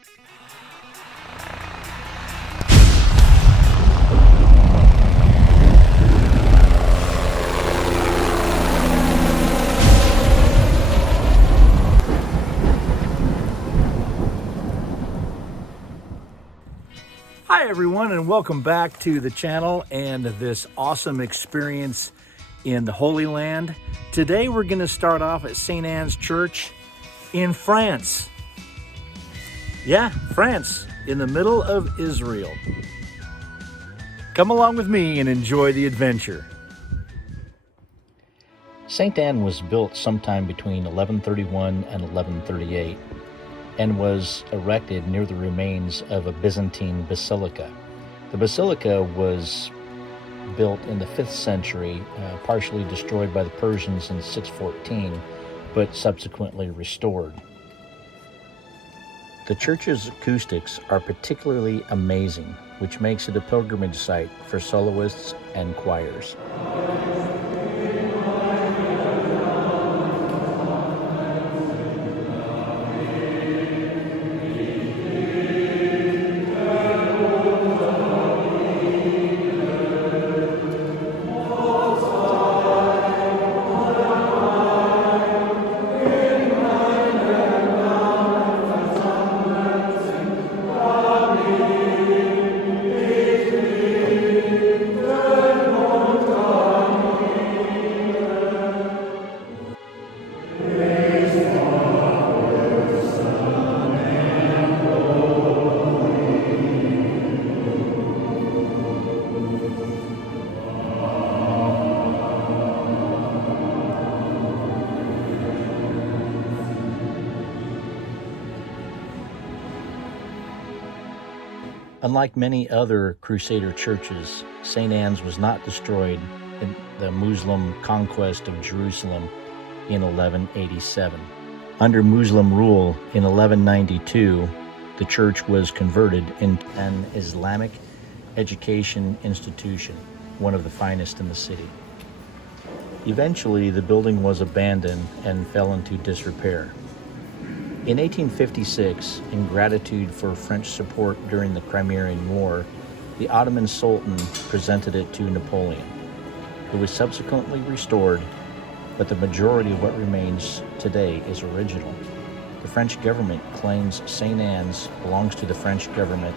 Hi everyone, and welcome back to the channel and this awesome experience in the Holy Land. Today we're going to start off at St. Anne's Church in France. Yeah, France, in the middle of Israel. Come along with me and enjoy the adventure. St. Anne was built sometime between 1131 and 1138. And was erected near the remains of a Byzantine basilica. The basilica was built in the 5th century, partially destroyed by the Persians in 614, but subsequently restored. The church's acoustics are particularly amazing, which makes it a pilgrimage site for soloists and choirs. Unlike many other Crusader churches, St. Anne's was not destroyed in the Muslim conquest of Jerusalem in 1187. Under Muslim rule in 1192, the church was converted into an Islamic education institution, one of the finest in the city. Eventually, the building was abandoned and fell into disrepair. In 1856, in gratitude for French support during the Crimean War, the Ottoman Sultan presented it to Napoleon. It was subsequently restored, but the majority of what remains today is original. The French government claims St. Anne's belongs to the French government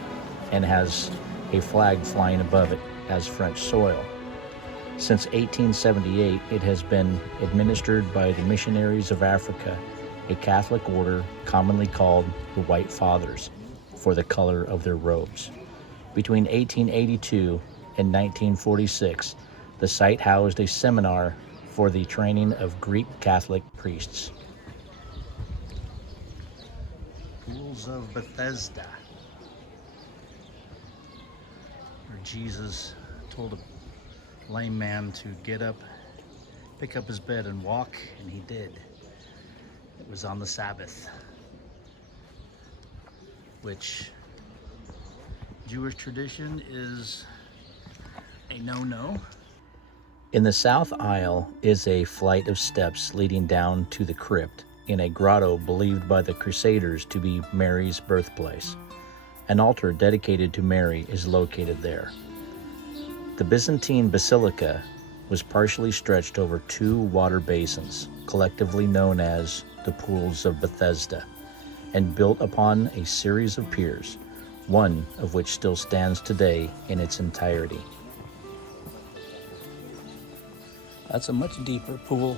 and has a flag flying above it as French soil. Since 1878, it has been administered by the Missionaries of Africa, a Catholic order commonly called the White Fathers for the color of their robes. Between 1882 and 1946, the site housed a seminar for the training of Greek Catholic priests. Pools of Bethesda, where Jesus told a lame man to get up, pick up his bed and walk, and he did. It was on the Sabbath, which Jewish tradition is a no-no. In the south aisle is a flight of steps leading down to the crypt in a grotto believed by the Crusaders to be Mary's birthplace. An altar dedicated to Mary is located there. The Byzantine basilica was partially stretched over 2 water basins, collectively known as the Pools of Bethesda, and built upon a series of piers, one of which still stands today in its entirety. That's a much deeper pool.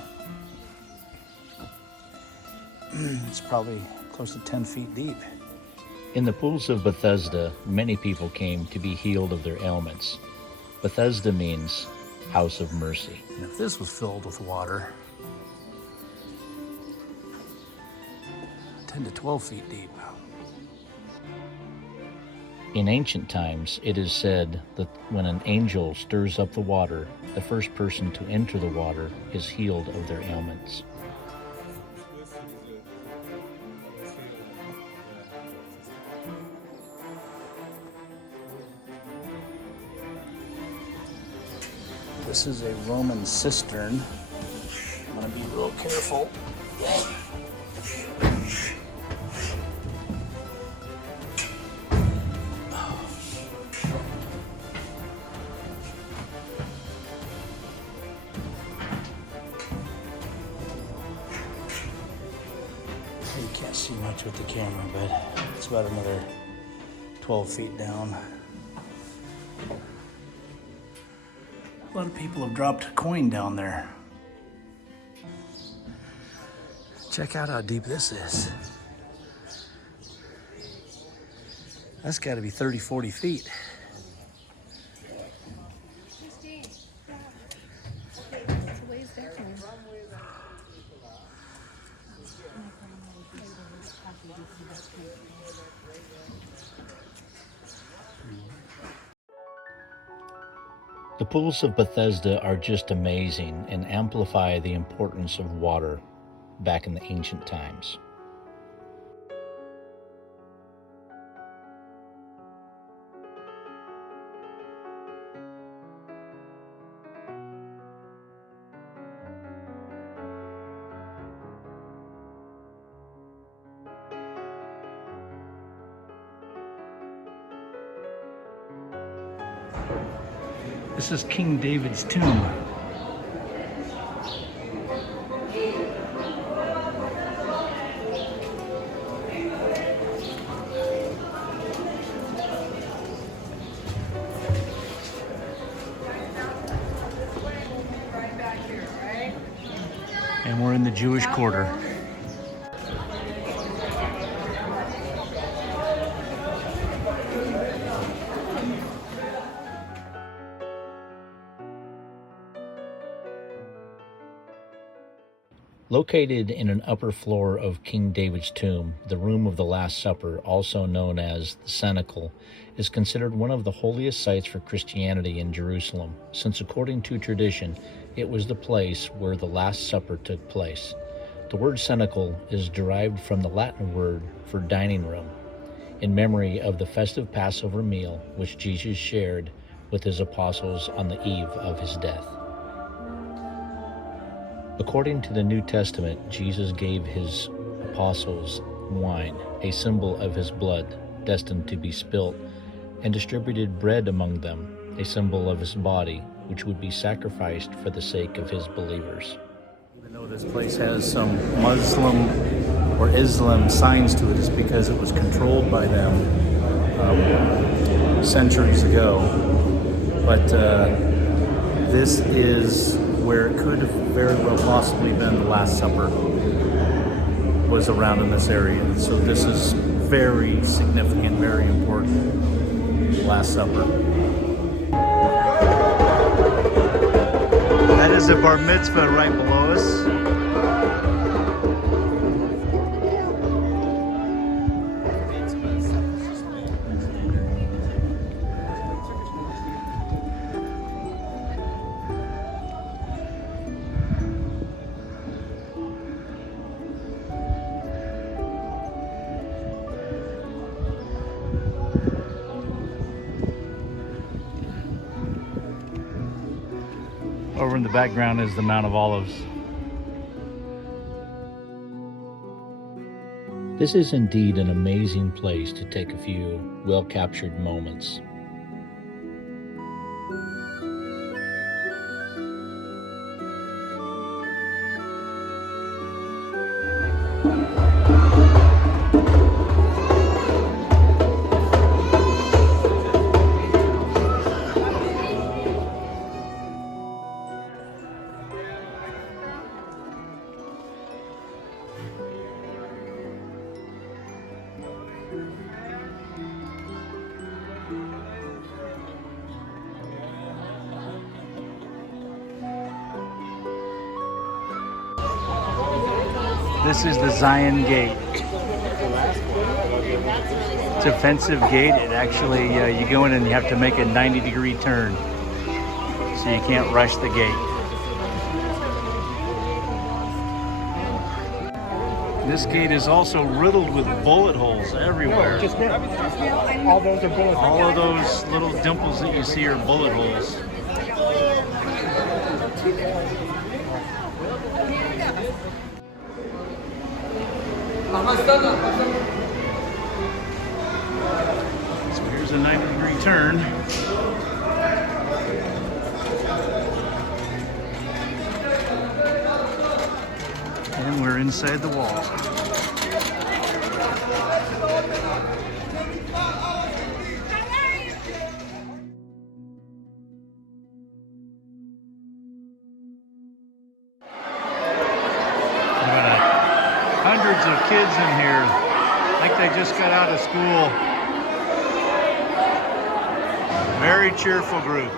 It's probably close to 10 feet deep. In the Pools of Bethesda, many people came to be healed of their ailments. Bethesda means house of mercy. And if this was filled with water, 10 to 12 feet deep. In ancient times, it is said that when an angel stirs up the water, the first person to enter the water is healed of their ailments. This is a Roman cistern. I'm going to be real careful. with the camera, but it's about another 12 feet down. A lot of people have dropped a coin down there. Check out how deep this is. That's got to be 30, 40 feet. The Pools of Bethesda are just amazing and amplify the importance of water back in the ancient times. This is King David's tomb. And we're in the Jewish quarter. Located in an upper floor of King David's tomb, the Room of the Last Supper, also known as the Helicool, is considered one of the holiest sites for Christianity in Jerusalem, since according to tradition, it was the place where the Last Supper took place. The word Helicool is derived from the Latin word for dining room, in memory of the festive Passover meal which Jesus shared with his apostles on the eve of his death. According to the New Testament, Jesus gave his apostles wine, a symbol of his blood, destined to be spilt, and distributed bread among them, a symbol of his body, which would be sacrificed for the sake of his believers. Even though this place has some Muslim or Islam signs to it, is because it was controlled by them centuries ago. But this is where it could have very well possibly been the Last Supper, was around in this area. So this is very significant, very important. Last Supper. That is a bar mitzvah right below us. Over in the background is the Mount of Olives. This is indeed an amazing place to take a few well-captured moments. This is the Zion Gate. It's a defensive gate. It actually, you go in and you have to make a 90-degree turn. So you can't rush the gate. This gate is also riddled with bullet holes everywhere. Just there. All those are bullet holes. All of those little dimples that you see are bullet holes. So here's a 90-degree turn. And we're inside the wall. Hundreds of kids in here, like they just got out of school. Very cheerful group.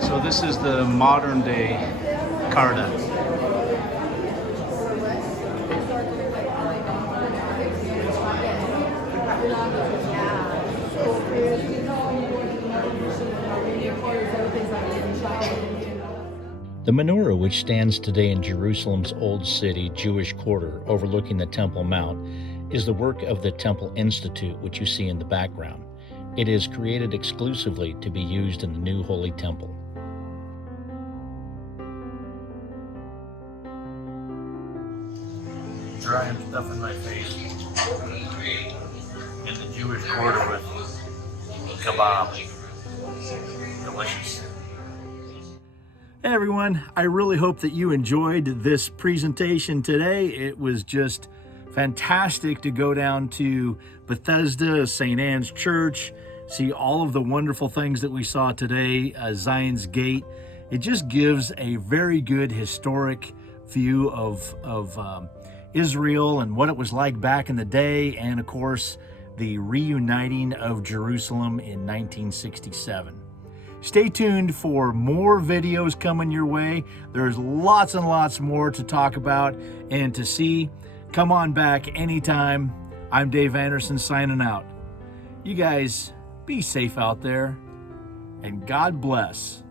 So this is the modern day Carta. The menorah, which stands today in Jerusalem's Old City Jewish quarter overlooking the Temple Mount, is the work of the Temple Institute, which you see in the background. It is created exclusively to be used in the new Holy Temple. Drying stuff in my face in the Jewish quarter with kebab. Delicious. Hey everyone, I really hope that you enjoyed this presentation today. It was just fantastic to go down to Bethesda, St. Anne's Church, see all of the wonderful things that we saw today, Zion's Gate. It just gives a very good historic view of Israel and what it was like back in the day, and of course the reuniting of Jerusalem in 1967. Stay tuned for more videos coming your way. There's lots and lots more to talk about and to see. Come on back anytime. I'm Dave Anderson signing out. You guys be safe out there, and God bless.